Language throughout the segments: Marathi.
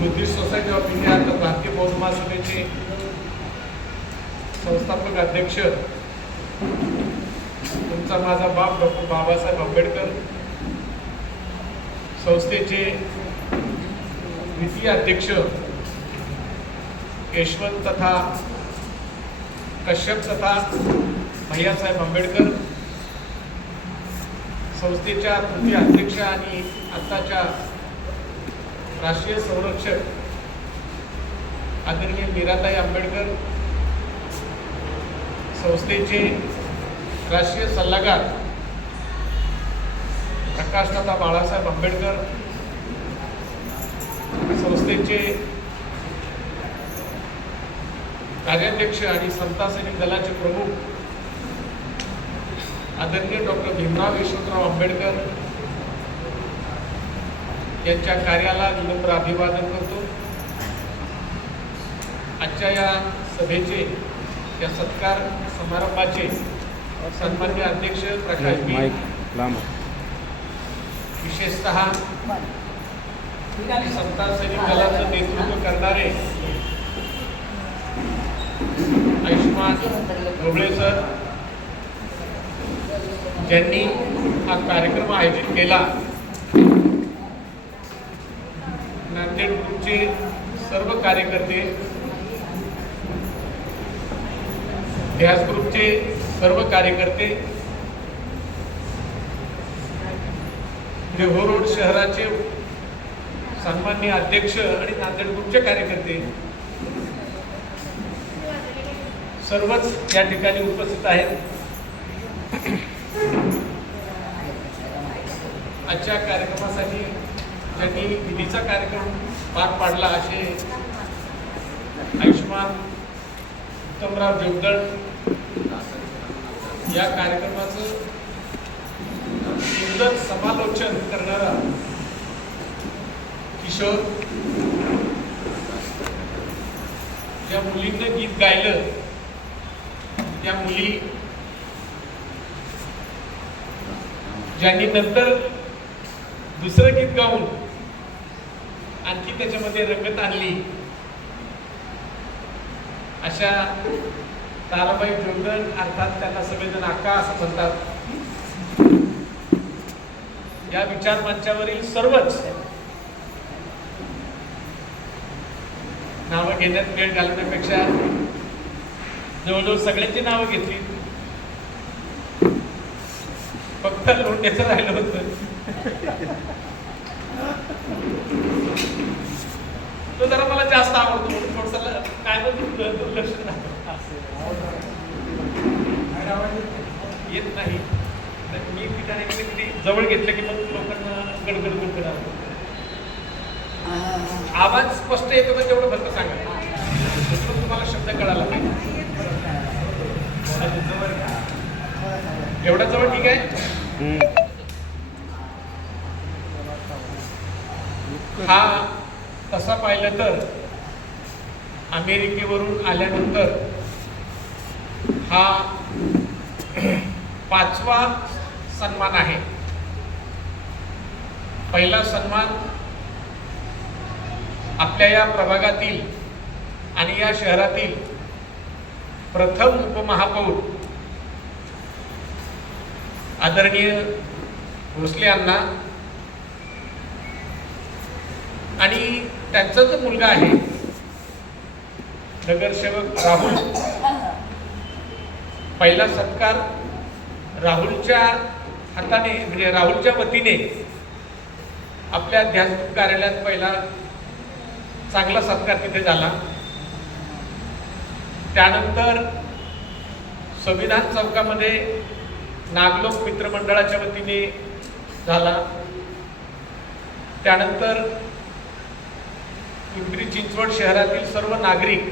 बुद्धिस्ट सोसायटी ऑफ इंडिया तर भारतीय बौद्ध महासभेचे संस्थापक अध्यक्ष तुमचा माझा बाप डॉक्टर बाबासाहेब आंबेडकर, संस्थेचे द्वितीय अध्यक्ष यशवंत तथा कश्यप तथा भैयासाहेब आंबेडकर, संस्थेच्या तृतीय अध्यक्ष आणि आत्ताच्या राष्ट्रीय संरक्षक आदरणीय मीराताई आंबेडकर, संस्थेचे राष्ट्रीय सल्लागार प्रकाशदादा बाळासाहेब आंबेडकर, संस्थेचे कार्याध्यक्ष आणि समता सैनिक दलाचे प्रमुख आदरणीय डॉक्टर भीमराव यशवंतराव आंबेडकर यांच्या कार्याला विनम्र अभिवादन करतो. आजच्या या सभेचे, या सत्कार समारंभाचे सन्माननीय अध्यक्ष प्रकाश बी, विशेषतः समता सैनिक दलाचं नेतृत्व करणारे आयुष्मान ढोबळे सर, ज्यांनी हा कार्यक्रम आयोजित केला. नांदेड ग्रुपचे सर्व कार्यकर्ते, ध्यास ग्रुपचे सर्व कार्यकर्ते, देहू रोड शहराचे सन्माननीय अध्यक्ष आणि नांदेड ग्रुपचे कार्यकर्ते सर्वच या ठिकाणी उपस्थित आहेत. आजच्या कार्यक्रमासाठी ज्यांनी विधीचा कार्यक्रम पार पाडला असे आयुष्मान उत्तमराव जोगदळ, या कार्यक्रमाचं सुंदर समालोचन करणारा किशोर, ज्या मुलींना गीत गायलं त्या मुली, ज्यांनी नंतर दुसरं गीत गाऊन आणखी त्याच्यामध्ये रंगत आणली, अशा ताराबाई जोगदळ, अर्थात त्यांना सगळेजण आका असं म्हणतात, या विचार मंचावरील सर्वच नावं घेण्यात वेळ घालण्यापेक्षा जवळजवळ सगळ्यांची नावं घेतली, फक्त लोंढ्याचं राहिलं होतं. तो जरा मला जास्त आवडतो म्हणून थोडस काय दुर्लक्ष येत नाही. मी ठिकाणी जवळ घेतलं की मग लोकांना गडगड आवाज स्पष्ट येतो का तेवढं फक्त सांगा, तुम्हाला शब्द कळाला पाहिजे. एवढा जवळ ठीक आहे. हा तसा पाहिलं तर अमेरिकेवरून आल्यानंतर हा 5वा सन्मान आहे. पहिला सन्मान आपल्या या प्रभागातील आणि या शहरातील प्रथम उपमहापौर आदरणीय भोसले अण्णा आणि त्यांचा जो मुलगा आहे नगरसेवक राहुल, पहिला सत्कार राहुलच्या हाताने म्हणजे राहुलच्या वतीने आपल्या ध्यास कार्यालयात पहिला चांगला सत्कार तिथे झाला. त्यानंतर संविधान चौकामध्ये नागलोक मित्रमंडळाच्या वतीने झाला. त्यानंतर पिंपरी चिंचवड शहरातील सर्व नागरिक,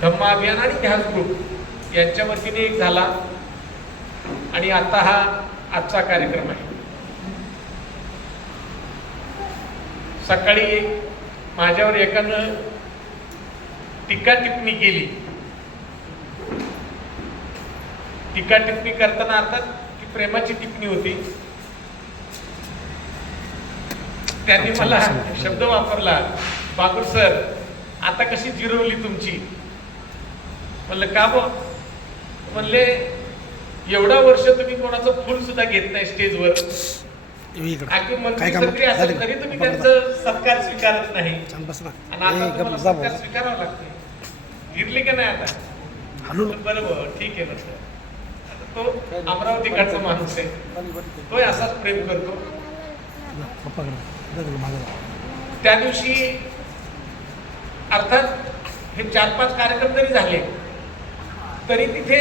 धम्मा अभियान आणि ध्यास ग्रुप यांच्या वतीने एक झाला. आणि आता हा आजचा कार्यक्रम आहे. सकाळी माझ्यावर एकानं टीका टिप्पणी केली. टीका टिप्पणी करताना अर्थात ती प्रेमाची टिप्पणी होती. त्यांनी मला शब्द वापरला, बागुल सर आता कशी जिरवली तुमची. म्हणलं का बो? म्हणले एवढा वर्ष तुम्ही कोणाचं फुल सुद्धा घेत नाही स्टेजवर, अगदी मंत्री जरी असेल तरी तुम्ही त्यांचं सत्कार स्वीकारत नाही, आणि आता तुम्हाला सत्कार स्वीकारावं लागते. गिरली का नाही आता? बरोबर, ठीक आहे म्हटलं. तो अमरावतीकडचा माणूस आहे, तो असाच प्रेम करतो. त्या दिवशी अर्थात हे 4-5 कार्यक्रम जरी झाले तरी तिथे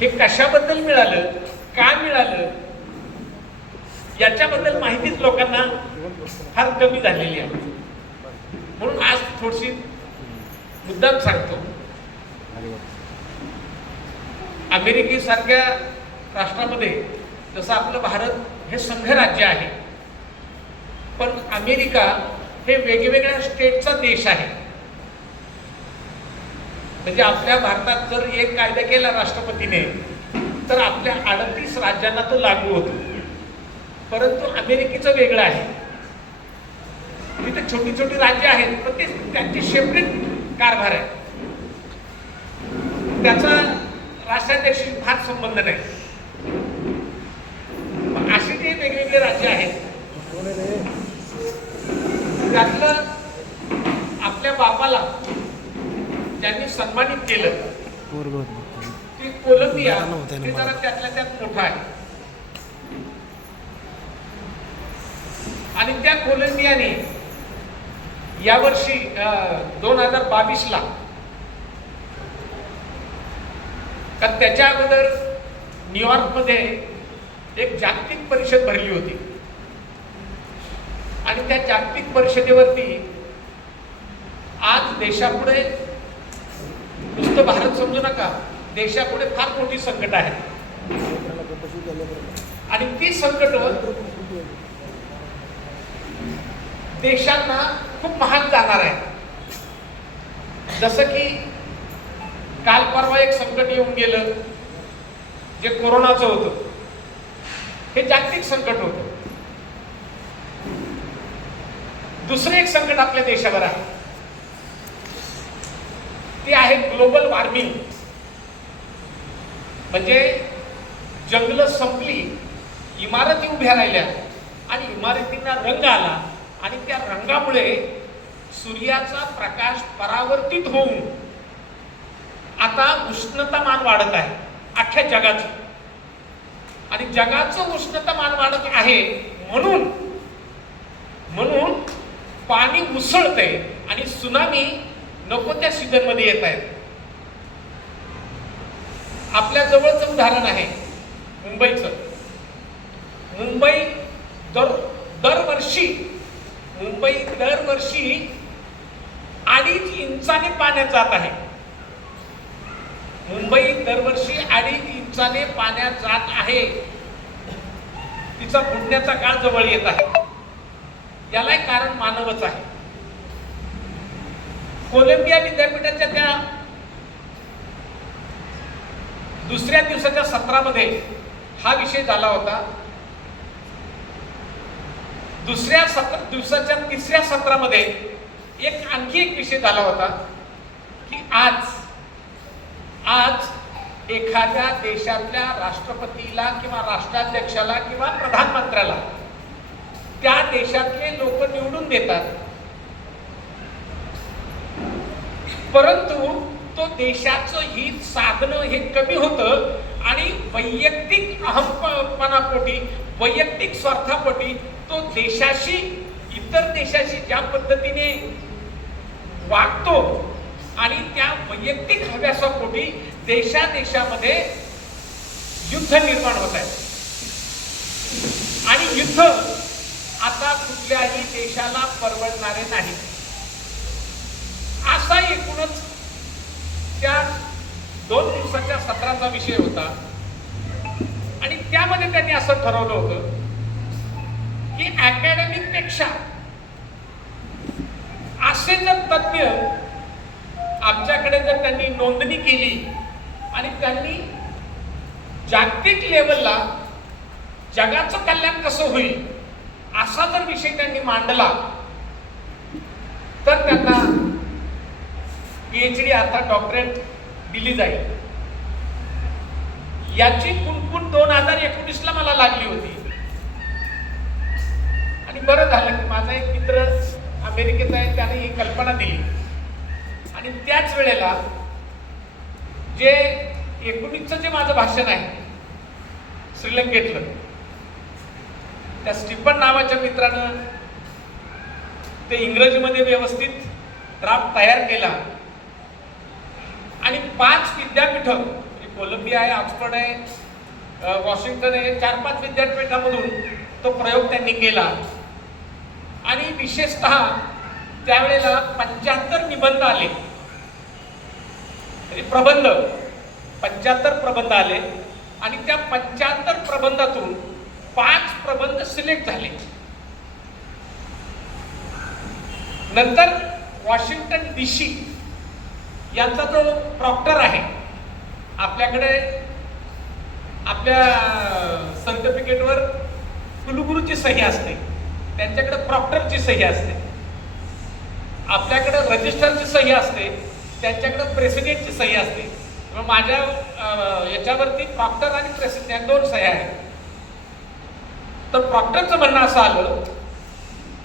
हे कशाबद्दल मिळालं, का मिळालं, याच्याबद्दल माहितीच लोकांना फार कमी झालेली आहे. म्हणून आज थोडीशी मुद्दाम सांगतो. अमेरिकेसारख्या राष्ट्रामध्ये जसं आपलं भारत हे संघराज्य आहे, पण अमेरिका हे वेगवेगळ्या स्टेटचा देश आहे. म्हणजे आपल्या भारतात जर एक कायदा केला राष्ट्रपतीने तर आपल्या 38 राज्यांना तो लागू होतो, परंतु अमेरिकेचं वेगळं आहे. तिथे छोटी छोटी राज्य आहेत, पण ते त्यांची सेपरेट कारभार आहे, त्याचा राष्ट्राध्यक्षाशी फार संबंध नाही. असे जे वेगवेगळे राज्य आहेत, त्यातलं आपल्या बापाला ज्यांनी सन्मानित केलं ते कोलंबिया, ते जरा त्यातल्या त्यात मोठा आहे. आणि त्या कोलंबियाने यावर्षी 2022ला, कारण त्याच्या अगोदर न्यूयॉर्कमध्ये एक जागतिक परिषद भरली होती, आणि त्या जागतिक परिषदेवरती आज देशापुढे, नुसतं भारत समजू नका, देशापुढे फार मोठी संकट आहे. आणि ती संकट देशांना खूप महाग जाणार आहे. जसं की काल परवा एक संकट येऊन गेलं जे कोरोनाचं होतं, हे जागतिक संकट होतं. दुसरं एक संकट आपल्या देशावर आहे, ते आहे ग्लोबल वॉर्मिंग. म्हणजे जंगलं संपली, इमारती उभ्या राहिल्या, आणि इमारतींना रंग आला, आणि त्या रंगामुळे सूर्याचा प्रकाश परावर्तित होऊन आता उष्णतामान वाढत आहे अख्ख्या जगाचं. आणि जगाचं उष्णतामान वाढत आहे म्हणून पाणी उसळतंय, आणि त्सुनामी नको त्या सीझन मध्ये येत आहेत. आपल्या जवळचं उदाहरण आहे मुंबईचं. मुंबई दरवर्षी 2.5 इंचाने पाण्यात जात आहे. मुंबई दरवर्षी 2.5 इंचाने पाण्यात जात आहे. तिचा बुडण्याचा काळ जवळ येत आहे. याला एक कारण मानवच आहे. कोलंबिया विद्यापीठाच्या त्या दुसऱ्या दिवसाच्या सत्रामध्ये हा विषय झाला होता. दुसऱ्या दिवसाच्या तिसऱ्या सत्रामध्ये आणखी एक विषय झाला होता की आज एखाद्या देशातल्या राष्ट्रपतीला किंवा राष्ट्राध्यक्षाला किंवा प्रधानमंत्र्याला त्या देशातले लोक निवडून देतात, परंतु तो देशाचं हित साधणं हे कमी होतं, आणि वैयक्तिक अहमपणापोटी, वैयक्तिक स्वार्थापोटी तो देशाशी, इतर देशाशी ज्या पद्धतीने वागतो, आणि त्या वैयक्तिक हव्यासापोटी देशामध्ये युद्ध निर्माण होत आहे. आणि युद्ध आता कुठल्याही देशाला परवडणारे नाही. असा एकूणच त्या 2 दिवसाच्या सत्राचा विषय होता. आणि त्यामध्ये त्यांनी असं ठरवलं होतं की अकॅडमिक पेक्षा असे जर तज्ञ आमच्याकडे जर त्यांनी नोंदणी केली आणि त्यांनी जागतिक लेवलला जगाचं कल्याण कसं होईल असा जर विषय त्यांनी मांडला तर त्यांना PhD अर्थात डॉक्टरेट दिली जाईल. याची कुणकुण 2019ला मला लागली होती. आणि बरं झालं की माझा एक मित्र अमेरिकेत आहे, त्याने ही कल्पना दिली. आणि त्याच वेळेला जे 19चं जे माझं भाषण आहे श्रीलंकेतलं, त्या स्टीफन नावाच्या मित्रानं ते इंग्रजीमध्ये व्यवस्थित ड्राफ्ट तयार केला आणि 5 विद्यापीठं, कोलंबिया आहे, ऑक्सफर्ड आहे, वॉशिंग्टन आहे, 4-5 विद्यापीठामधून तो प्रयोग त्यांनी केला. आणि विशेषतः त्यावेळेला 75 निबंध आले, प्रबंध 75 प्रबंध आले आणि त्या 75 प्रबंधातून 5 प्रबंध सिलेक्ट झाले. नंतर वॉशिंग्टन DC यांचा जो प्रॉक्टर आहे, आपल्याकडे आपल्या सर्टिफिकेटवर कुलगुरूची सही असते, त्यांच्याकडे प्रॉक्टरची सही असते. आपल्याकडे रजिस्टरची सही असते, त्यांच्याकडे प्रेसिडेंटची सही असते. माझ्या याच्यावरती प्रॉक्टर आणि प्रेसिडेंट 2 सह्या आहेत. तर प्रॉक्टरचं म्हणणं असं आलं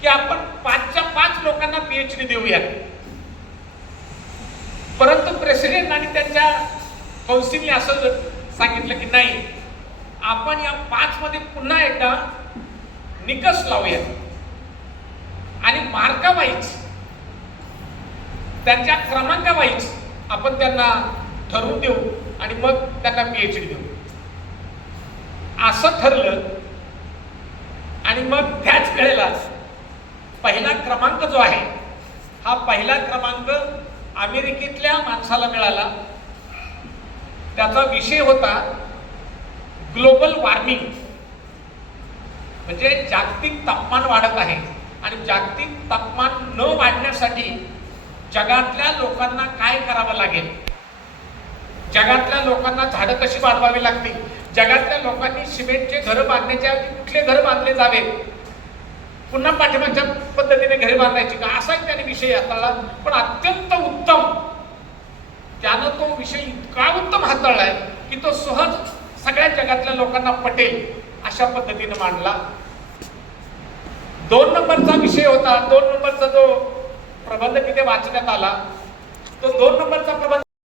की आपण 5च्या 5 लोकांना PhD देऊया. परंतु प्रेसिडेंट आणि त्यांच्या कौन्सिलने असं सांगितलं की नाही, आपण या 5 मध्ये पुन्हा एकदा निकष लावूया आणि मार्कावाईज, त्यांच्या क्रमांकावाईज आपण त्यांना ठरवून देऊ आणि मग त्यांना PhD देऊ. असं ठरलं. आणि मग त्याच वेळेला पहिला क्रमांक जो आहे, हा पहिला क्रमांक अमेरिकेतल्या माणसाला मिळाला. त्याचा विषय होता ग्लोबल वॉर्मिंग, म्हणजे जागतिक तापमान वाढत आहे आणि जागतिक तापमान न वाढण्यासाठी जगातल्या लोकांना काय करावं लागेल, जगातल्या लोकांना झाडं कशी वाढवावी लागतील, जगातल्या लोकांनी सिमेंटचे घरं बांधण्याच्या ऐवजी कुठले घर बांधले जावेत, पुन्हा पाठिंबाच्या पद्धतीने घरे बांधायची का, असा एक त्याने विषय हाताळला. पण अत्यंत उत्तम, त्यानं तो विषय इतका उत्तम हाताळलाय की तो सहज सगळ्या जगातल्या लोकांना पटेल अशा पद्धतीने मांडला. 2 नंबरचा विषय होता. 2 नंबरचा जो प्रबंध तिथे वाचण्यात आला, तो 2 नंबरचा प्रबंध